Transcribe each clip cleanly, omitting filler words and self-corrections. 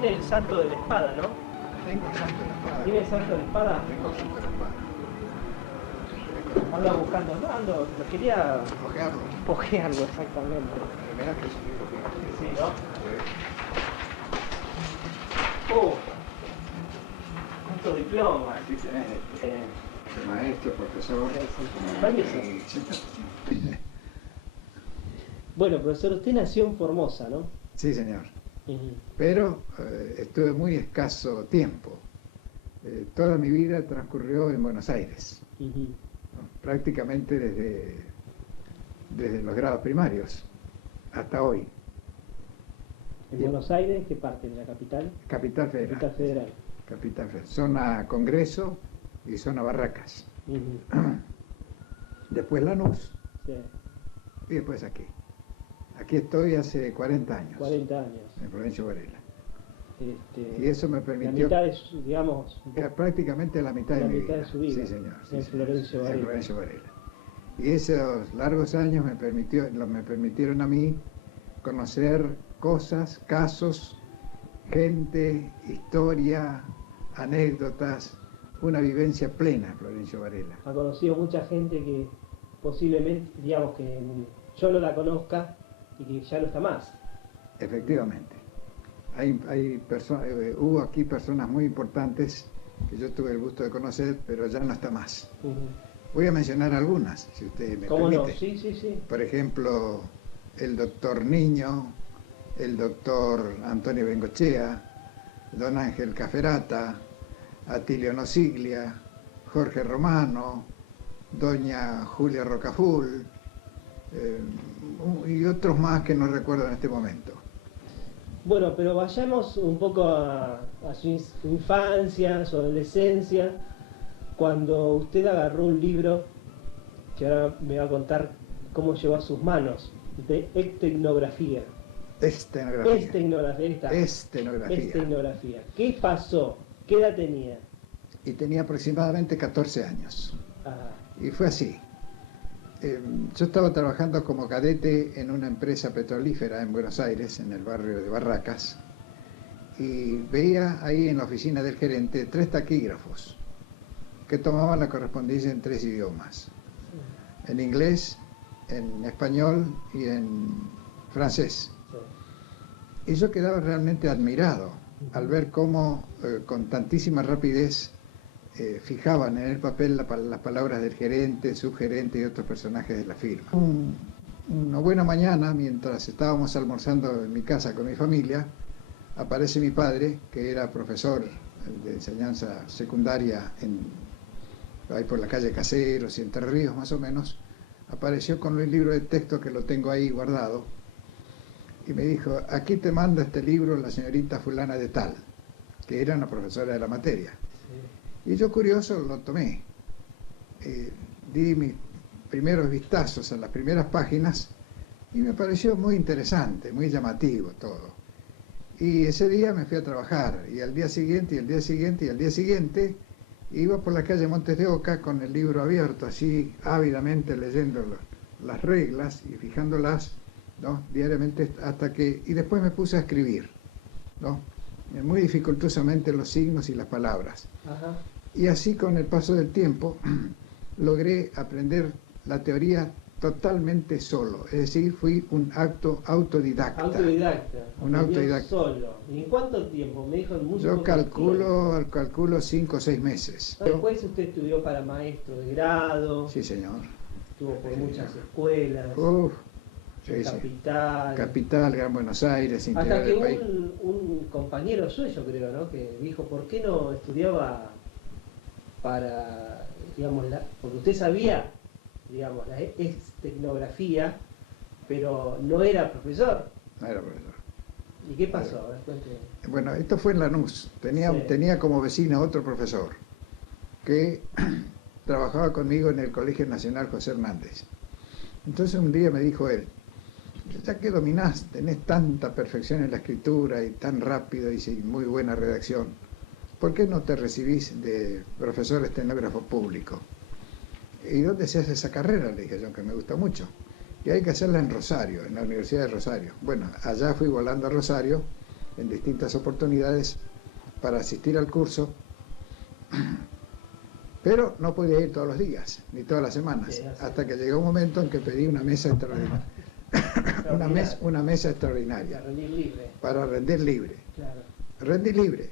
tiene el santo de la espada, ¿no? Tengo el santo de la espada. ¿Tiene el santo de la espada? Tengo el santo de la espada. Anda buscando, lo quería Ojearlo. ojearlo exactamente. Mirá que es un libro gigante. Sí, ¿no? Sí. ¿Cuántos diplomas? Sí, maestro, profesor. Permiso. Bueno, profesor, usted nació en Formosa, ¿no? Sí, señor. Ujú. Pero estuve muy escaso tiempo. Toda mi vida transcurrió en Buenos Aires, Ujú. ¿no? Prácticamente desde los grados primarios hasta hoy. ¿En Bien. Buenos Aires qué parte? ¿De la capital? Capital Federal. Capital Federal. Capital Federal. Zona Congreso y zona Barracas. Ujú. Después Lanús Sí, y después aquí. Aquí estoy hace 40 años. 40 años. En Florencio Varela. Este, Y eso me la permitió mitad de digamos, un que poco- prácticamente la mitad de la mi mitad vida. de su vida. Sí, señor. Sí, En señor. Florencio Varela. En Florencio Varela. Y esos largos años me permitieron a mí conocer cosas, casos, gente, historia, anécdotas, una vivencia plena en Florencio Varela. ha conocido mucha gente que posiblemente, digamos, que yo no la conozca y que ya no está más. Efectivamente. Hubo aquí personas muy importantes que yo tuve el gusto de conocer, pero ya no está más. Ujú. Voy a mencionar algunas, si usted me ¿Cómo permite. no? Sí, sí, sí. Por ejemplo, el doctor Niño, el doctor Antonio Bengochea, don Ángel Caferata, Atilio Nosiglia, Jorge Romano, doña Julia Rocaful, y otros más que no recuerdo en este momento. Bueno, pero vayamos un poco a su infancia, a su adolescencia, cuando usted agarró un libro, que ahora me va a contar cómo llegó a sus manos, de etnografía. Estenografía. Estenografía, ahí está. Estenografía. Estenografía. ¿Qué pasó? ¿Qué edad tenía? Y tenía aproximadamente 14 años. Ajá. Y fue así. Yo estaba trabajando como cadete en una empresa petrolífera en Buenos Aires, en el barrio de Barracas, y veía ahí en la oficina del gerente 3 taquígrafos que tomaban la correspondencia en 3 idiomas, en inglés, en español y en francés. Sí. Y yo quedaba realmente admirado al ver cómo con tantísima rapidez fijaban en el papel las palabras del gerente, subgerente y otros personajes de la firma. Una buena mañana, mientras estábamos almorzando en mi casa con mi familia, aparece mi padre, que era profesor de enseñanza secundaria ahí por la calle Caseros y Entre Ríos más o menos, apareció con el libro de texto que lo tengo ahí guardado y me dijo: aquí te manda este libro la señorita fulana de tal, que era una profesora de la materia. Y yo, curioso, lo tomé. Di mis primeros vistazos a las primeras páginas y me pareció muy interesante, muy llamativo todo. Y ese día me fui a trabajar, y al día siguiente, y al día siguiente, y al día siguiente, iba por la calle Montes de Oca con el libro abierto, así ávidamente leyendo las reglas y fijándolas, ¿no?, diariamente, y después me puse a escribir, ¿no?, muy dificultosamente los signos y las palabras. Ajá. Y así, con el paso del tiempo, logré aprender la teoría totalmente solo, es decir, fui un autodidacta. Autodidacta. Un Aprendió autodidacta. solo. ¿Y en cuánto tiempo? Me dijo en muy Yo poco tiempo. calculo 5 o 6 meses. Después usted estudió para maestro de grado, Sí, señor. estuvo por muchas escuelas, Uf, en sí, sí. Capital. Capital, Gran Buenos Aires, Hasta interior que del país. un compañero suyo, creo, ¿no?, que dijo, ¿por qué no estudiaba para, digamos, porque usted sabía, digamos, la estenografía, pero no era profesor? No era profesor. ¿Y qué pasó? A ver, cuente. Bueno, esto fue en Lanús. Sí. Tenía como vecino otro profesor que trabajaba conmigo en el Colegio Nacional José Hernández. Entonces un día me dijo él: ya que dominás, tenés tanta perfección en la escritura y tan rápido y sin muy buena redacción, ¿por qué no te recibís de profesor estenógrafo público? ¿Y dónde se hace esa carrera?, le dije yo, que me gusta mucho. Y hay que hacerla en Rosario, en la Universidad de Rosario. Bueno, allá fui volando a Rosario en distintas oportunidades para asistir al curso, pero no podía ir todos los días, ni todas las semanas, hasta que llegó un momento en que pedí una mesa extraordinaria. una mesa extraordinaria. Para rendir libre. Para rendir libre. Claro. Rendir libre.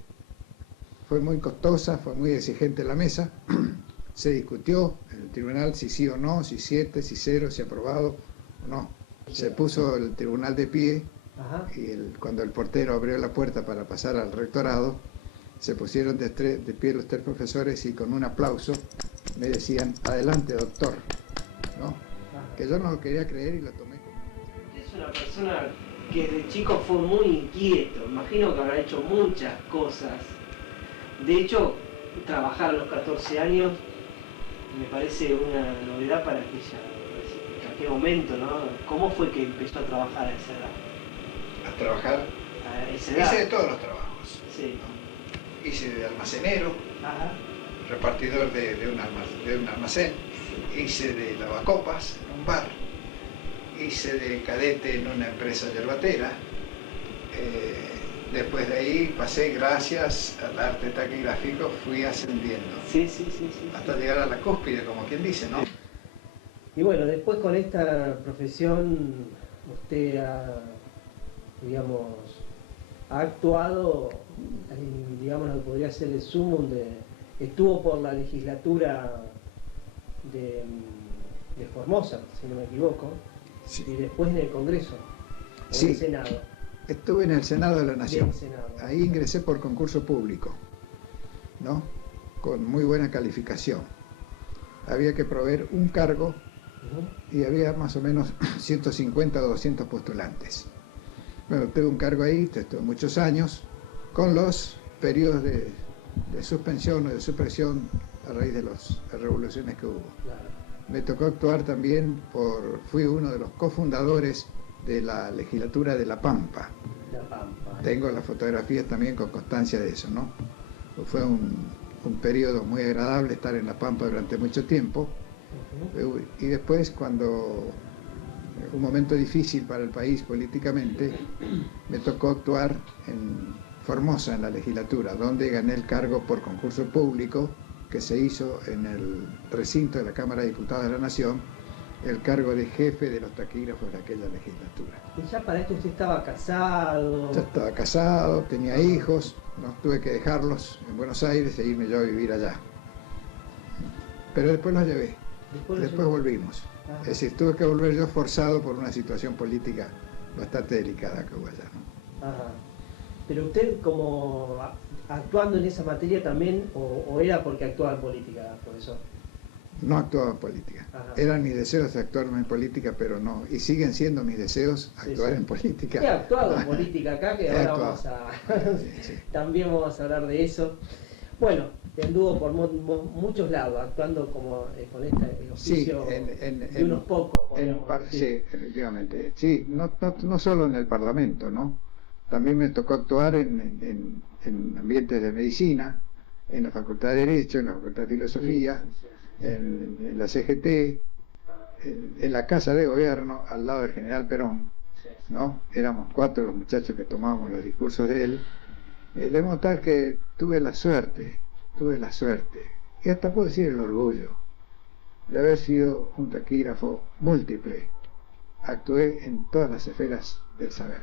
Fue muy costosa, fue muy exigente la mesa. Se discutió en el tribunal si sí o no, si 7, si 0, si aprobado o no. Se puso el tribunal de pie. Ajá. Y cuando el portero abrió la puerta para pasar al rectorado, se pusieron de pie los 3 profesores y con un aplauso me decían, adelante doctor, ¿no? Que yo no lo quería creer y lo tomé como... Es una persona que desde chico fue muy inquieto, imagino que habrá hecho muchas cosas. De hecho, trabajar a los 14 años me parece una novedad para aquella, en aquel momento, ¿no? ¿Cómo fue que empezó a trabajar a esa edad? A trabajar. A esa edad. Hice de todos los trabajos. Sí. ¿No? Hice de almacenero, ajá, repartidor de un almacén, hice de lavacopas en un bar, hice de cadete en una empresa yerbatera. Después de ahí pasé, gracias al arte taquigráfico, fui ascendiendo. Sí. Hasta llegar a la cúspide, como quien dice, ¿no? Y bueno, después con esta profesión usted digamos, ha actuado, digamos, lo que podría ser el sumum estuvo por la legislatura de Formosa, si no me equivoco, sí. Y después en el Congreso, o en el Senado. Estuve en el Senado de la Nación. Ahí ingresé por concurso público, ¿no? Con muy buena calificación. Había que proveer un cargo y había más o menos 150 o 200 postulantes. Bueno, tuve un cargo ahí, estuve muchos años, con los periodos de suspensión o de supresión a raíz de las revoluciones que hubo. Claro. Me tocó actuar también fui uno de los cofundadores de la legislatura de La Pampa. La Pampa. Tengo las fotografías también con constancia de eso, ¿no? Fue un periodo muy agradable estar en La Pampa durante mucho tiempo. Y después, cuando un momento difícil para el país políticamente, me tocó actuar en Formosa, en la legislatura, donde gané el cargo por concurso público que se hizo en el recinto de la Cámara de Diputados de la Nación, el cargo de jefe de los taquígrafos de aquella legislatura. ¿Y ya para esto usted estaba casado? Ya estaba casado, tenía hijos, no tuve que dejarlos en Buenos Aires e irme yo a vivir allá. Pero después los llevé, después volvimos. Ajá. Es decir, tuve que volver yo forzado por una situación política bastante delicada que hubo allá, ¿no? Ajá. Pero usted, como actuando en esa materia también, o era porque actuaba en política, profesor? No actuaba en política. Ajá. Eran mis deseos de actuar en política, pero no. Y siguen siendo mis deseos actuar en política. He actuado en política acá, que ahora vamos a... También vamos a hablar de eso. Bueno, anduvo por muchos lados, actuando como con este oficio de unos pocos. Sí, efectivamente. Sí, no solo en el Parlamento, ¿no? También me tocó actuar en ambientes de medicina, en la Facultad de Derecho, en la Facultad de Filosofía, en la CGT, en la Casa de Gobierno, al lado del general Perón, ¿no? Éramos 4 los muchachos que tomábamos los discursos de él. Debo notar que tuve la suerte, y hasta puedo decir el orgullo, de haber sido un taquígrafo múltiple. Actué en todas las esferas del saber.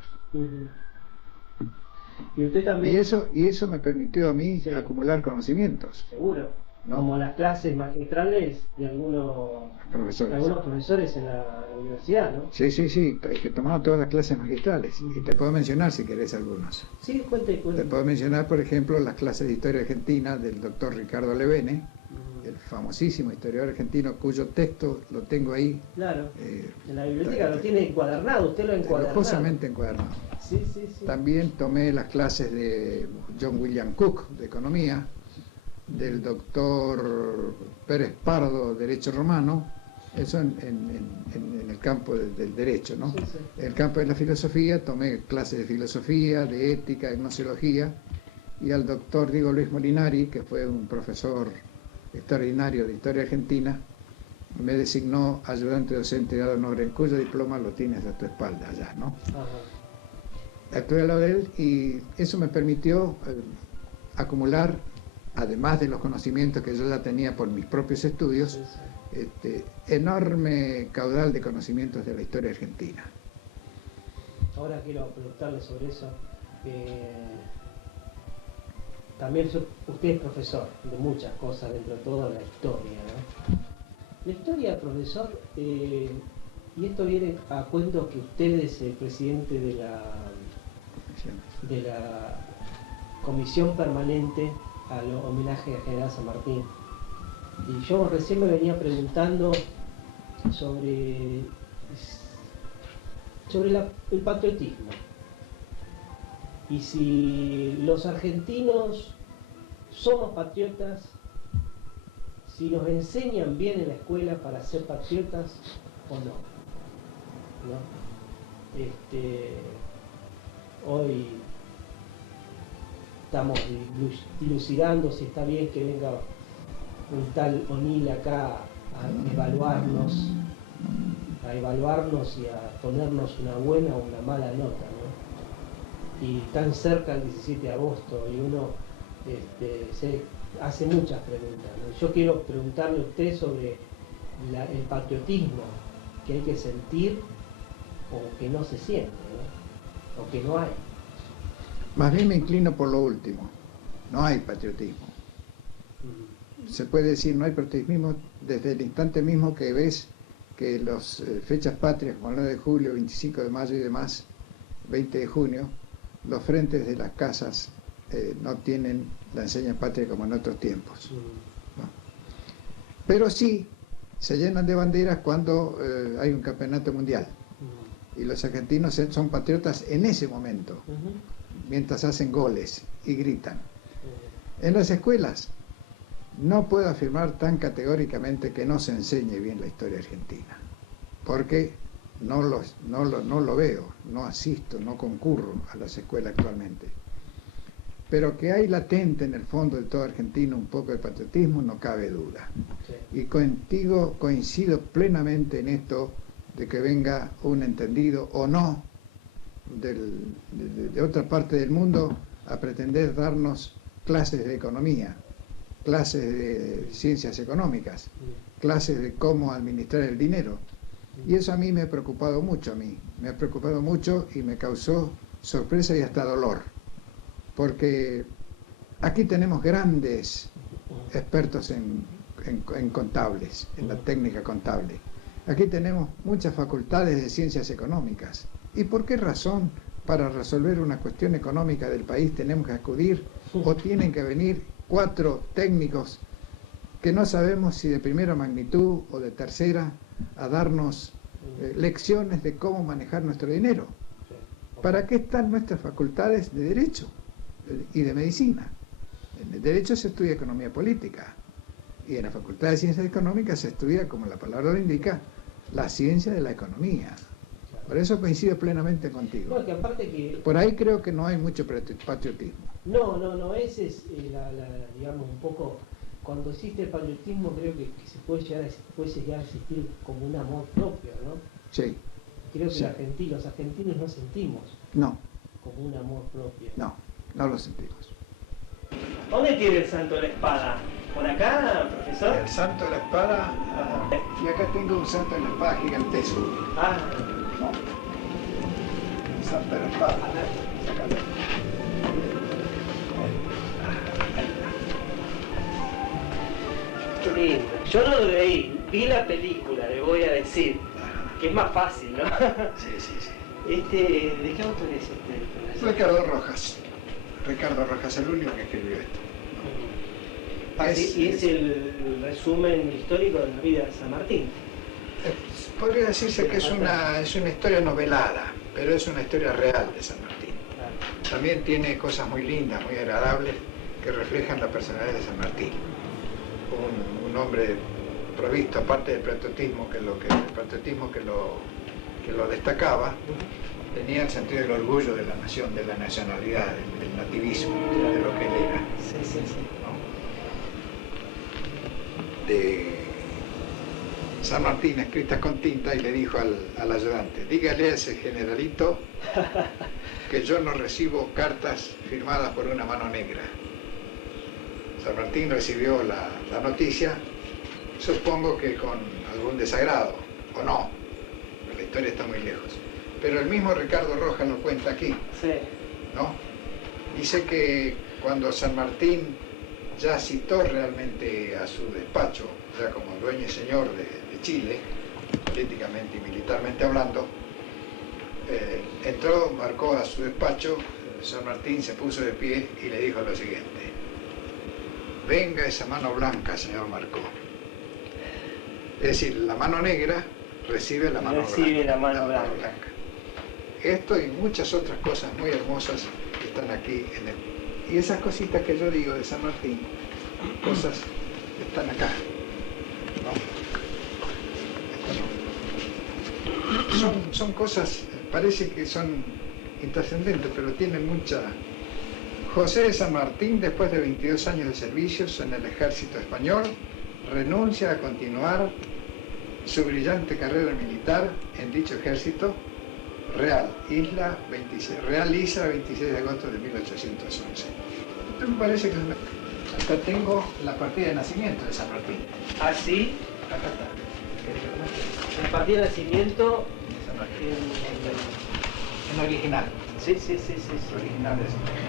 Y usted también... Y eso me permitió a mí acumular conocimientos. Seguro. ¿No? Como las clases magistrales de algunos profesores en la universidad, ¿no? Sí, que tomaban todas las clases magistrales. Y te puedo mencionar si querés algunos. Sí, cuente. Te puedo mencionar, por ejemplo, las clases de Historia Argentina del doctor Ricardo Levene, el famosísimo historiador argentino, cuyo texto lo tengo ahí. Claro, en la biblioteca lo tiene encuadernado, usted lo ha encuadernado. Lujosamente encuadernado. Sí. También tomé las clases de John William Cook, de Economía, del doctor Pérez Pardo, Derecho Romano, eso en el campo del derecho, ¿no? Sí. En el campo de la filosofía tomé clases de filosofía, de ética, de gnoseología, y al doctor Diego Luis Molinari, que fue un profesor extraordinario de Historia Argentina, me designó ayudante docente de grado honor, en cuyo diploma lo tienes a tu espalda allá, ¿no? Ajá. Actué al lado de él y eso me permitió acumular, además de los conocimientos que yo ya tenía por mis propios estudios, enorme caudal de conocimientos de la historia argentina. Ahora quiero preguntarle sobre eso. También usted es profesor de muchas cosas, dentro de todo la historia, ¿no? La historia, profesor, y esto viene a cuento que usted es el presidente de la Comisión Permanente al homenaje a General San Martín. Y yo recién me venía preguntando sobre el patriotismo. Y si los argentinos somos patriotas, si nos enseñan bien en la escuela para ser patriotas o no. Hoy estamos dilucidando si está bien que venga un tal O'Neill acá a evaluarnos y a ponernos una buena o una mala nota, ¿no? Y tan cerca el 17 de agosto y uno se hace muchas preguntas, ¿no? Yo quiero preguntarle a usted sobre el patriotismo que hay que sentir o que no se siente, ¿no? O que no hay. Más bien me inclino por lo último. No hay patriotismo. Se puede decir no hay patriotismo desde el instante mismo que ves que las fechas patrias, como el 9 de julio, 25 de mayo y demás, 20 de junio, los frentes de las casas no tienen la enseña patria como en otros tiempos, ¿no? Pero sí se llenan de banderas cuando hay un campeonato mundial. Y los argentinos son patriotas en ese momento, mientras hacen goles y gritan. En las escuelas no puedo afirmar tan categóricamente que no se enseñe bien la historia argentina, porque no lo veo, no asisto, no concurro a las escuelas actualmente. Pero que hay latente en el fondo de todo argentino un poco de patriotismo, no cabe duda. Sí. Y contigo coincido plenamente en esto de que venga un entendido o no de otra parte del mundo a pretender darnos clases de economía, clases de ciencias económicas, clases de cómo administrar el dinero. Y eso a mí me ha preocupado mucho, me ha preocupado mucho y me causó sorpresa y hasta dolor. Porque aquí tenemos grandes expertos en contables, en la técnica contable. Aquí tenemos muchas facultades de ciencias económicas. ¿Y por qué razón para resolver una cuestión económica del país tenemos que acudir o tienen que venir 4 técnicos que no sabemos si de primera magnitud o de tercera a darnos lecciones de cómo manejar nuestro dinero? ¿Para qué están nuestras facultades de Derecho y de Medicina? En el Derecho se estudia Economía Política y en la Facultad de Ciencias Económicas se estudia, como la palabra lo indica, la ciencia de la economía. Por eso coincido plenamente contigo. No, que aparte que... Por ahí creo que no hay mucho patriotismo. No, ese es, digamos, un poco... Cuando existe el patriotismo creo que se puede llegar a existir como un amor propio, ¿no? Sí. Creo que sí. Los argentinos no sentimos como un amor propio. No lo sentimos. ¿Dónde tiene el santo de la espada? ¿Por acá, profesor? El santo de la espada... Y acá tengo un santo de la espada gigantesco. No. El santo de la espada. Sácalo. Qué lindo. Yo no lo leí, vi la película, le voy a decir, que es más fácil, ¿no? Sí. ¿De qué autor es este? Ricardo Rojas. Ricardo Rojas, el único que escribió esto. Y es el resumen histórico de la vida de San Martín. Podría decirse que es una historia novelada, pero es una historia real de San Martín. También tiene cosas muy lindas, muy agradables, que reflejan la personalidad de San Martín. Un hombre provisto, aparte del patriotismo que lo destacaba, tenía el sentido del orgullo de la nación, de la nacionalidad, del nativismo, de lo que él era. Sí. ¿No? De San Martín, escritas con tinta, y le dijo al ayudante: dígale a ese generalito que yo no recibo cartas firmadas por una mano negra. San Martín recibió la noticia, supongo que con algún desagrado, o no, la historia está muy lejos. Pero el mismo Ricardo Rojas lo cuenta aquí, Sí. ¿no? Dice que cuando San Martín ya citó realmente a su despacho, ya como dueño y señor de Chile, políticamente y militarmente hablando, entró, marcó a su despacho, San Martín se puso de pie y le dijo lo siguiente: venga esa mano blanca, señor Marcó. Es decir, la mano negra recibe la mano Recibe blanca. la mano blanca. Esto y muchas otras cosas muy hermosas que están aquí y esas cositas que yo digo de San Martín, cosas que están acá, ¿no? Son cosas, parece que son intrascendentes, pero tienen mucha... José de San Martín, después de 22 años de servicios en el ejército español, renuncia a continuar su brillante carrera militar en dicho ejército, Real Isla 26 de agosto de 1811. Entonces me parece que hasta tengo la partida de nacimiento de San Martín. ¿Ah, sí? Acá está. ¿Querés que lo muestre? El partido de nacimiento. San Martín. En original. Sí, sí, sí, sí, sí. Original de San Martín.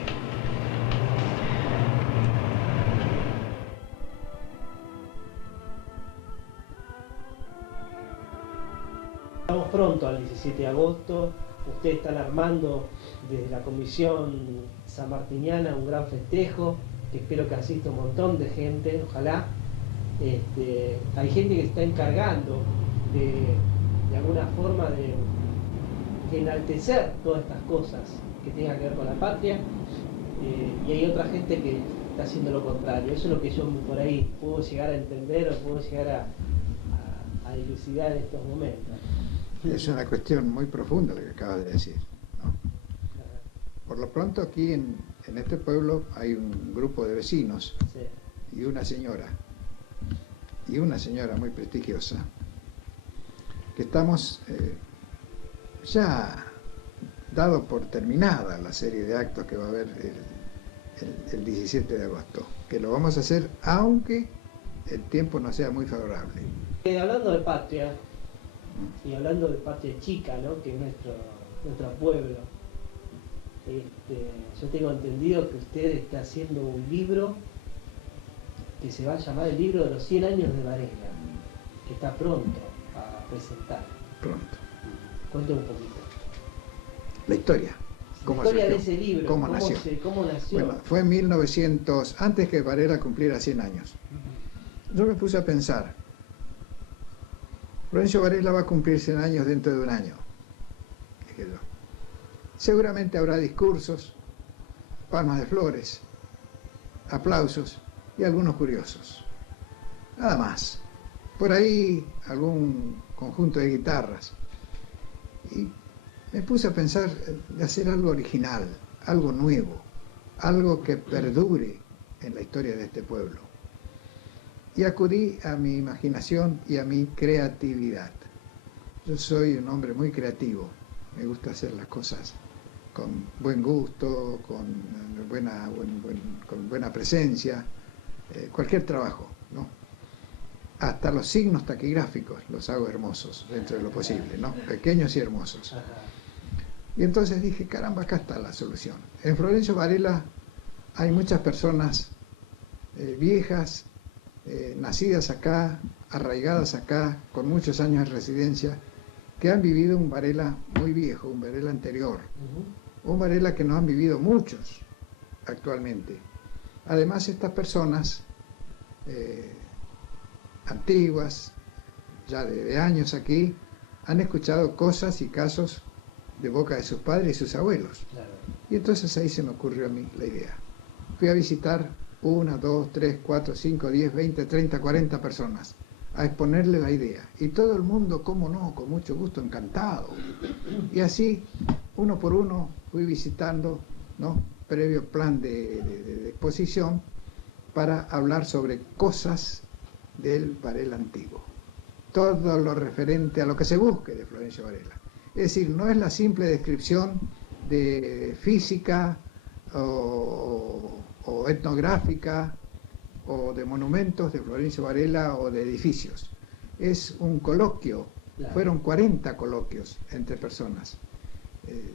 Estamos pronto al 17 de agosto. Ustedes están armando desde la comisión sanmartiniana un gran festejo, que espero que asista un montón de gente, ojalá. Hay gente que se está encargando de alguna forma de enaltecer todas estas cosas que tengan que ver con la patria, y hay otra gente que está haciendo lo contrario. Eso es lo que yo por ahí puedo llegar a entender o puedo llegar a dilucidar en estos momentos. Es una cuestión muy profunda lo que acabas de decir, ¿no? Por lo pronto aquí en este pueblo hay un grupo de vecinos Sí. y una señora muy prestigiosa, que estamos ya dado por terminada la serie de actos que va a haber el 17 de agosto, que lo vamos a hacer aunque el tiempo no sea muy favorable. Hablando de patria, y hablando de patria chica, ¿no? Que es nuestro pueblo, yo tengo entendido que usted está haciendo un libro que se va a llamar el libro de los 100 años de Varela, que está pronto a presentar. Pronto. Cuéntame un poquito. La historia. La historia de ese libro, cómo nació. ¿Cómo nació? Bueno, fue en 1900, antes que Varela cumpliera 100 años. Yo me puse a pensar, Florencio Varela va a cumplir 100 años dentro de un año, dije yo. Seguramente habrá discursos, palmas de flores, aplausos y algunos curiosos. Nada más. Por ahí algún conjunto de guitarras. Y me puse a pensar de hacer algo original, algo nuevo, algo que perdure en la historia de este pueblo. Y acudí a mi imaginación y a mi creatividad. Yo soy un hombre muy creativo, me gusta hacer las cosas con buen gusto, con buena presencia, cualquier trabajo, ¿no? Hasta los signos taquigráficos los hago hermosos, dentro de lo posible, ¿no? Pequeños y hermosos. Y entonces dije, caramba, acá está la solución. En Florencio Varela hay muchas personas viejas, nacidas acá, arraigadas acá, con muchos años de residencia, que han vivido un Varela muy viejo, un Varela anterior, un Varela que no han vivido muchos actualmente. Además, estas personas antiguas, ya de años aquí, han escuchado cosas y casos de boca de sus padres y sus abuelos. Claro. Y entonces ahí se me ocurrió a mí la idea. Fui a visitar 1, 2, 3, 4, 5, 10, 20, 30, 40 personas a exponerle la idea. Y todo el mundo, cómo no, con mucho gusto, encantado. Y así, uno por uno, fui visitando, ¿no? Previo plan de exposición para hablar sobre cosas del Varela antiguo. Todo lo referente a lo que se busque de Florencio Varela. Es decir, no es la simple descripción de física o etnográfica o de monumentos de Florencio Varela o de edificios. Es un coloquio, Claro. Fueron 40 coloquios entre personas.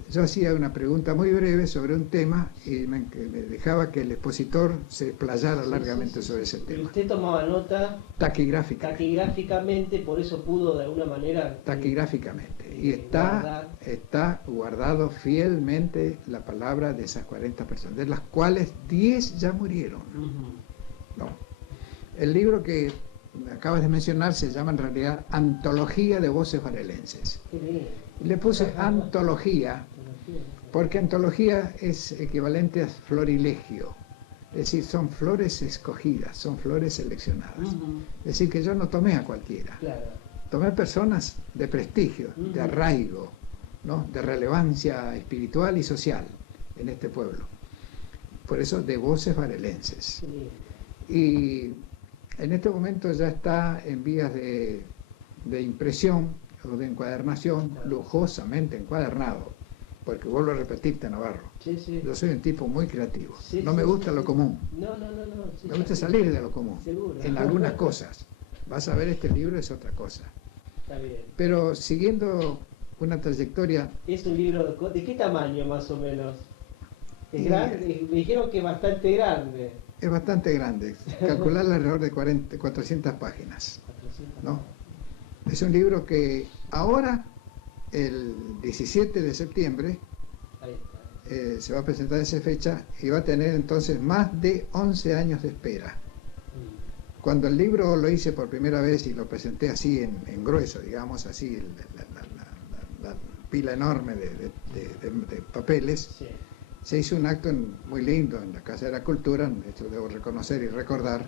Yo hacía una pregunta muy breve sobre un tema y me dejaba que el expositor se explayara largamente sobre ese Y tema. usted tomaba nota taquigráficamente, por eso pudo de alguna manera... Taquigráficamente. Y está guardado fielmente la palabra de esas 40 personas, de las cuales 10 ya murieron. No. El libro que acabas de mencionar se llama en realidad Antología de Voces Varelenses. Qué bien. Y le puse antología porque antología es equivalente a florilegio. Es decir, son flores escogidas, son flores seleccionadas. Es decir, que yo no tomé a cualquiera. Claro. Tomé personas de prestigio, de arraigo, ¿no? De relevancia espiritual y social en este pueblo. Por eso, de voces varelenses. Y en este momento ya está en vías de impresión o de encuadernación, lujosamente encuadernado, porque vuelvo a repetirte, Navarro, yo soy un tipo muy creativo, no me gusta lo común, me gusta salir de lo común, seguro. En algunas cosas. Vas a ver, este libro es otra cosa. Está bien. Pero siguiendo una trayectoria... ¿Es un libro de qué tamaño más o menos? ¿Es grande? Me dijeron que es bastante grande. Es bastante grande, calcular alrededor de 400 páginas, ¿no? Es un libro que ahora, el 17 de septiembre, se va a presentar esa fecha y va a tener entonces más de 11 años de espera. Cuando el libro lo hice por primera vez y lo presenté así en grueso, digamos así, la pila enorme de papeles, Sí. se hizo un acto muy lindo en la Casa de la Cultura, esto debo reconocer y recordar,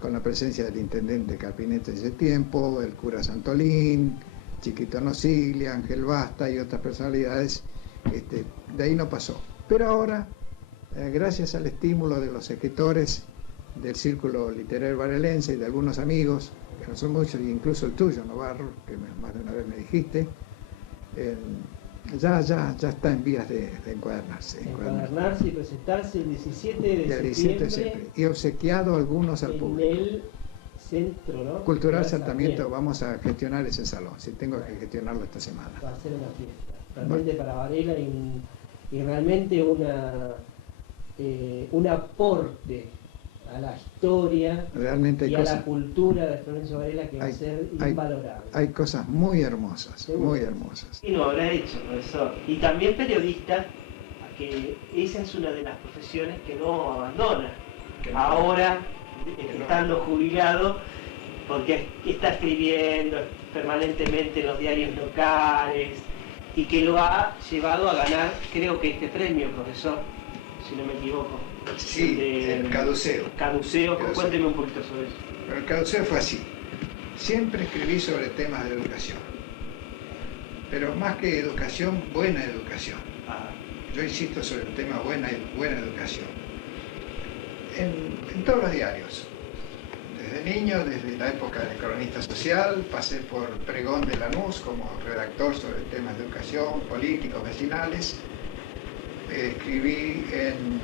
con la presencia del intendente Carpinete de ese tiempo, el cura Santolín, Chiquito Nosiglia, Ángel Basta y otras personalidades. De ahí no pasó. Pero ahora, gracias al estímulo de los escritores del Círculo Literario Varelense y de algunos amigos, que no son muchos, incluso el tuyo, Navarro, que más de una vez me dijiste, ya está en vías de encuadernarse. Encuadernarse y presentarse el 17 de septiembre. Y obsequiado algunos al público. En el centro, ¿no? Cultural Sarmiento, vamos a gestionar ese salón, si tengo que gestionarlo esta semana. Va a ser una fiesta, realmente para Varela y realmente un aporte a la historia realmente hay y cosas, a la cultura de Florencio Varela que va a ser invalorable. Hay cosas muy hermosas, muy hermosas. Y lo habrá hecho, profesor. Y también periodista, que esa es una de las profesiones que no abandona. Ahora, estando jubilado, porque está escribiendo permanentemente en los diarios locales y que lo ha llevado a ganar, creo que este premio, profesor, si no me equivoco. Sí, el Caduceo. Caduceo, cuénteme un poquito sobre eso. Pero el Caduceo fue así. Siempre escribí sobre temas de educación. Pero más que educación, buena educación. Yo insisto sobre el tema buena educación. En todos los diarios. Desde niño, desde la época del cronista social, pasé por Pregón de Lanús como redactor sobre temas de educación, políticos, vecinales. Escribí en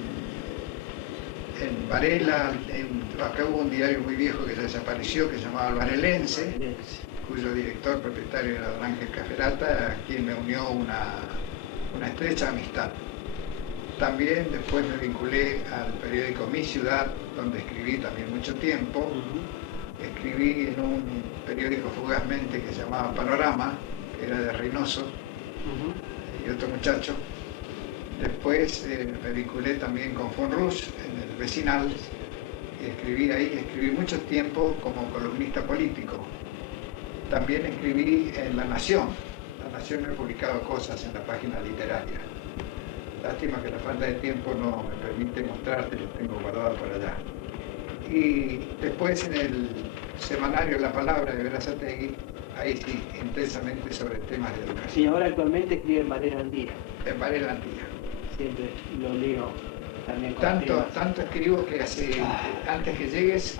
Varela, acá hubo un diario muy viejo que ya desapareció, que se llamaba El Varelense, cuyo director propietario era don Ángel Caferata, a quien me unió una estrecha amistad. También después me vinculé al periódico Mi Ciudad, donde escribí también mucho tiempo. Escribí en un periódico fugazmente que se llamaba Panorama, que era de Reynoso, y otro muchacho. Después me vinculé también con Fonrush, en el Vecinal, y escribí mucho tiempo como columnista político. También escribí en La Nación. La Nación he publicado cosas en la página literaria. Lástima que la falta de tiempo no me permite mostrarte, lo tengo guardado por allá. Y después en el semanario La Palabra de Berazategui, ahí sí, intensamente sobre temas de educación. Y ahora actualmente escribe en Varela al Día. En Varela al Día. Siempre lo leo también con tanto escribo que antes que llegues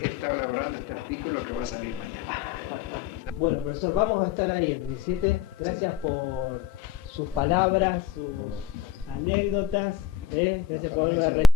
he estado elaborando este artículo que va a salir mañana. Bueno, profesor, vamos a estar ahí el 17. Gracias por sus palabras, sus anécdotas. Gracias por volver a